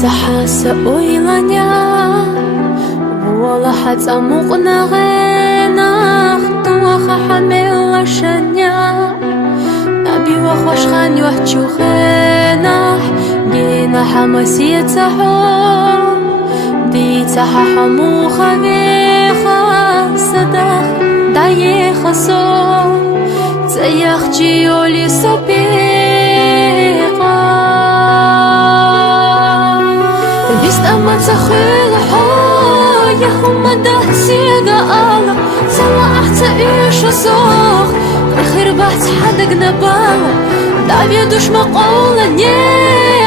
Сахаса ойланя Вуала хацамуqnaghenach Tuaха хамелашanya Наби вахвашхан юахчухенах Гена хамасиецахо Дицаха хамухавеха Садах даехасо Цаях чиоли сопеха Вистама цахила хоя хумада сига ала Сала ахца иша сох Прихир бахц хадак набала Дави душ мaqola не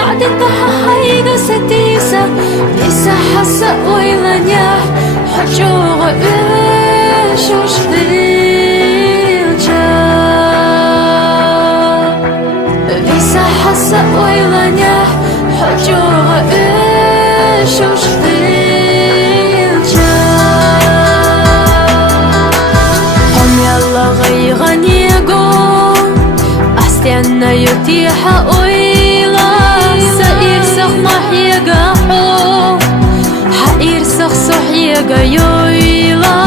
عدتا حايقا ستيسا Виса хаса ойланя Хачуга иша швилча Виса хаса ойланя Хачуга شوش فيلجا هم يلا غيغنيقو أستينا يتيحا أويلا سائر سخ محيقا حو حائر سخ سحيقا يويلا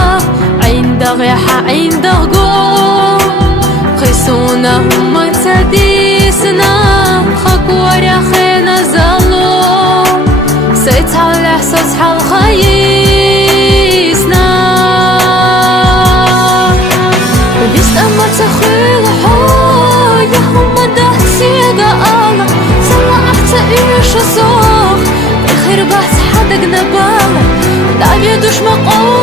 عند غيحا عند غو خيسونا هم تديسنا خكورا خينا زالو سيتحلح سوسحل خيسنا بيستمر تخيل حويا هم دهسيقا ألا سلا أحتا إيش صوخ بخير بحث حدق نبالا دعبي دوش مقوم